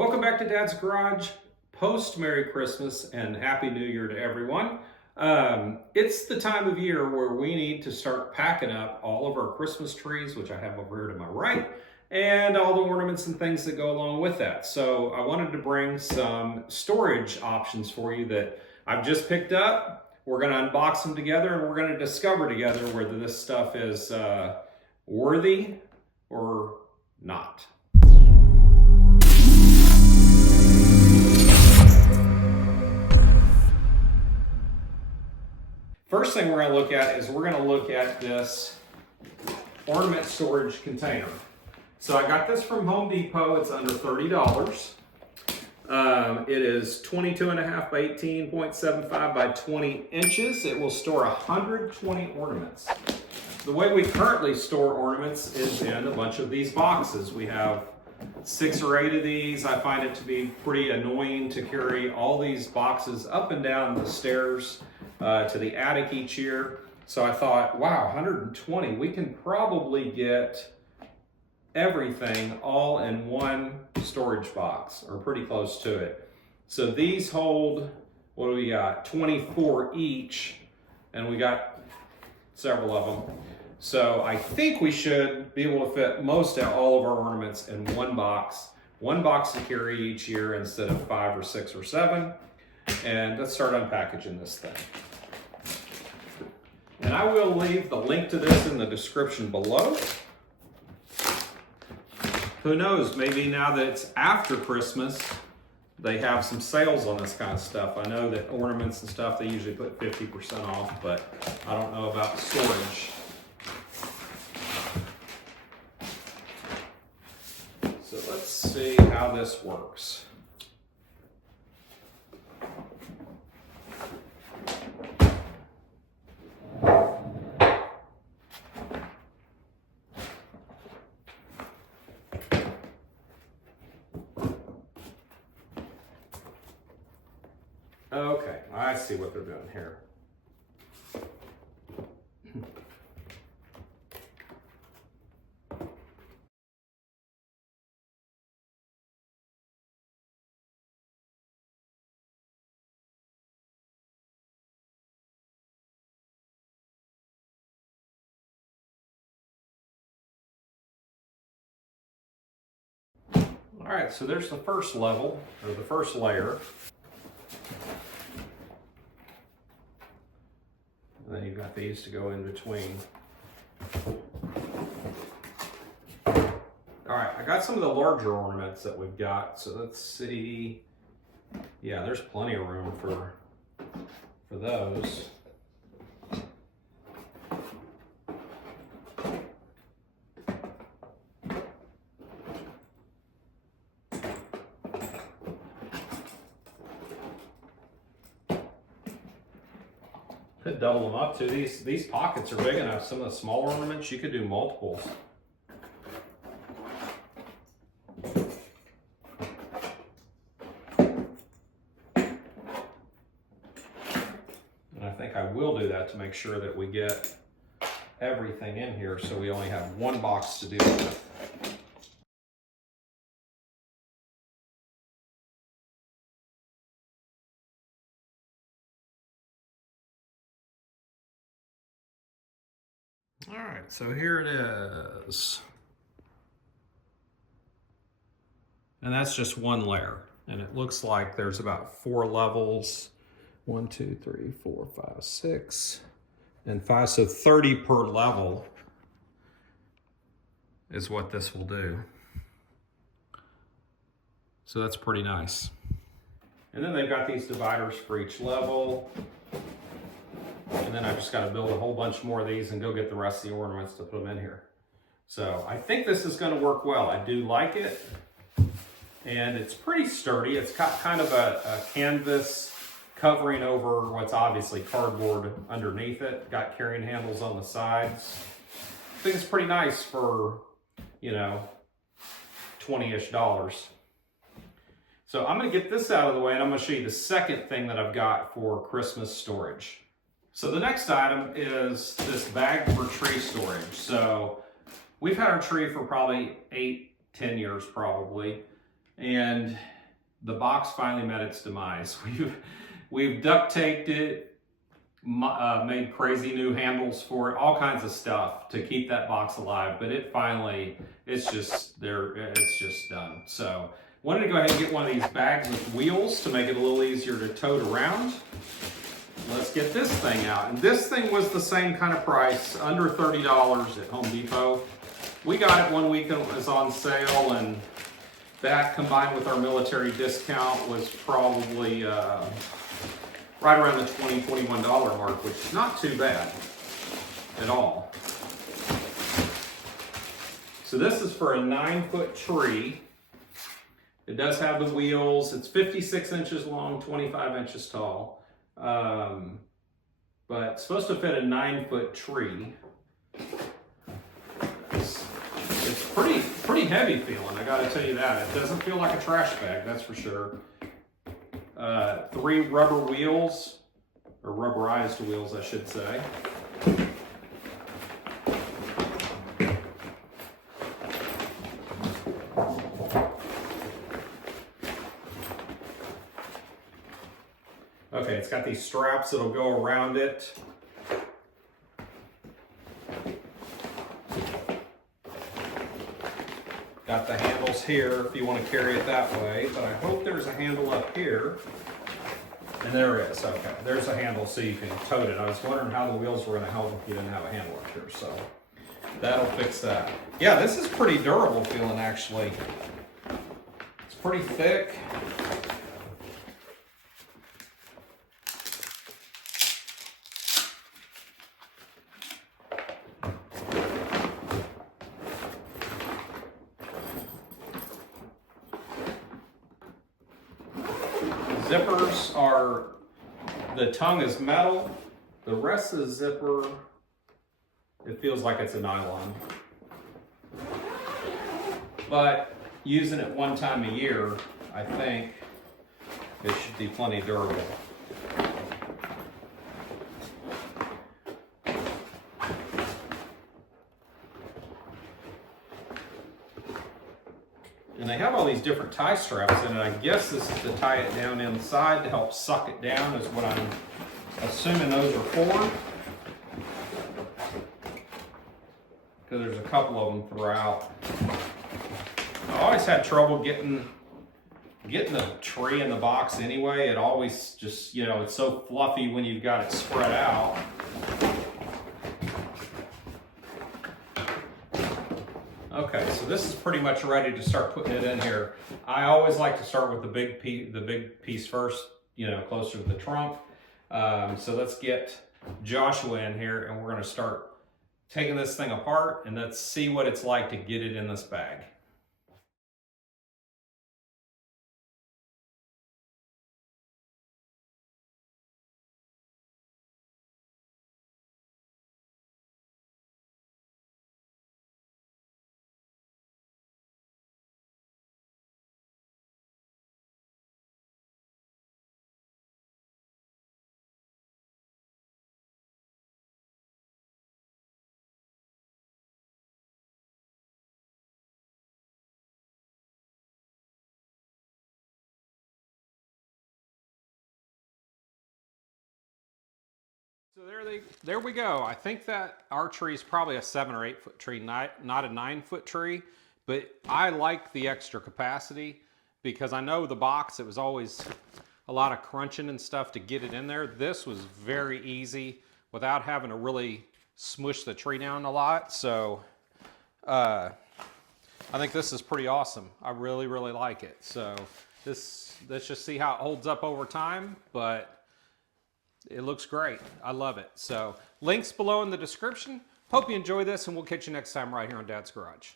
Welcome back to Dad's Garage. Post Merry Christmas and Happy New Year to everyone. It's the time of year where we need to start packing up all of our Christmas trees, which I have over here to my right, and all the ornaments and things that go along with that. So I wanted to bring some storage options for you that I've just picked up. We're going to unbox them together and we're going to discover together whether this stuff is worthy or not. First thing we're going to look at is we're going to look at this ornament storage container. So I got this from Home Depot. It's under $30. It is 22.5 by 18.75 by 20 inches. It will store 120 ornaments. The way we currently store ornaments is in a bunch of these boxes. We have 6 or 8 of these. I find it to be pretty annoying to carry all these boxes up and down the stairs to the attic each year. So I thought, wow, 120, we can probably get everything all in one storage box, or pretty close to it. So these hold, what do we got? 24 each, and we got several of them. So I think we should be able to fit most of all of our ornaments in one box to carry each year instead of 5 or 6 or 7. And let's start unpackaging this thing. And I will leave the link to this in the description below. Who knows, maybe now that it's after Christmas, they have some sales on this kind of stuff. I know that ornaments and stuff, they usually put 50% off, but I don't know about storage. So let's see how this works. Okay, I see what they're doing here. All right, so there's the first level, or the first layer. And then you've got these to go in between. All right, I got some of the larger ornaments that we've got. So let's see. Yeah, there's plenty of room for those. Could double them up too. These pockets are big enough. Some of the smaller ornaments, you could do multiples. And I think I will do that to make sure that we get everything in here so we only have one box to deal with. All right, so here it is. And that's just one layer. And it looks like there's about 4 levels. 1, 2, 3, 4, 5, 6, and 5. So 30 per level is what this will do. So that's pretty nice. And then they've got these dividers for each level. And then I just got to build a whole bunch more of these and go get the rest of the ornaments to put them in here. So I think this is going to work well. I do like it. And it's pretty sturdy. It's got kind of a canvas covering over what's obviously cardboard underneath it. Got carrying handles on the sides. I think it's pretty nice for, you know, $20-ish. So I'm going to get this out of the way and I'm going to show you the second thing that I've got for Christmas storage. So the next item is this bag for tree storage. So we've had our tree for probably 8-10 years probably. and the box finally met its demise. We've duct taped it, made crazy new handles for it, all kinds of stuff to keep that box alive, but it finally, it's just done. So wanted to go ahead and get one of these bags with wheels to make it a little easier to tote around. Let's get this thing out. And this thing was the same kind of price, under $30 at Home Depot. We got it one week and it was on sale, and that combined with our military discount was probably right around the $20, $21 mark, which is not too bad at all. So this is for a 9-foot tree. It does have the wheels. It's 56 inches long, 25 inches tall. But it's supposed to fit a 9-foot tree. It's pretty heavy feeling, I gotta tell you that. It doesn't feel like a trash bag, that's for sure. 3 rubber wheels, or rubberized wheels, I should say. Okay, it's got these straps that'll go around it. Got the handles here if you want to carry it that way, but I hope there's a handle up here. And there is, okay. There's a handle so you can tote it. I was wondering how the wheels were going to help if you didn't have a handle up here, so that'll fix that. Yeah, this is pretty durable feeling, actually. It's pretty thick. Zippers are, the tongue is metal, the rest of the zipper, it feels like it's a nylon. But using it one time a year, I think it should be plenty durable. And they have all these different tie straps in it. I guess this is to tie it down inside to help suck it down, is what I'm assuming those are for. Because there's a couple of them throughout. I always had trouble getting the tree in the box anyway. It always just, you know, it's so fluffy when you've got it spread out. Okay, so this is pretty much ready to start putting it in here. I always like to start with the big piece first, you know, closer to the trunk. So let's get Joshua in here, and we're going to start taking this thing apart, and let's see what it's like to get it in this bag. So there we go. I think that our tree is probably a 7 or 8 foot tree, not a 9-foot tree, but I like the extra capacity because I know the box, it was always a lot of crunching and stuff to get it in there. This was very easy without having to really smush the tree down a lot. So I think this is pretty awesome. I really, really like it. So let's just see how it holds up over time, but it looks great. I love it. So links below in the description. Hope you enjoy this, and we'll catch you next time right here on Dad's Garage.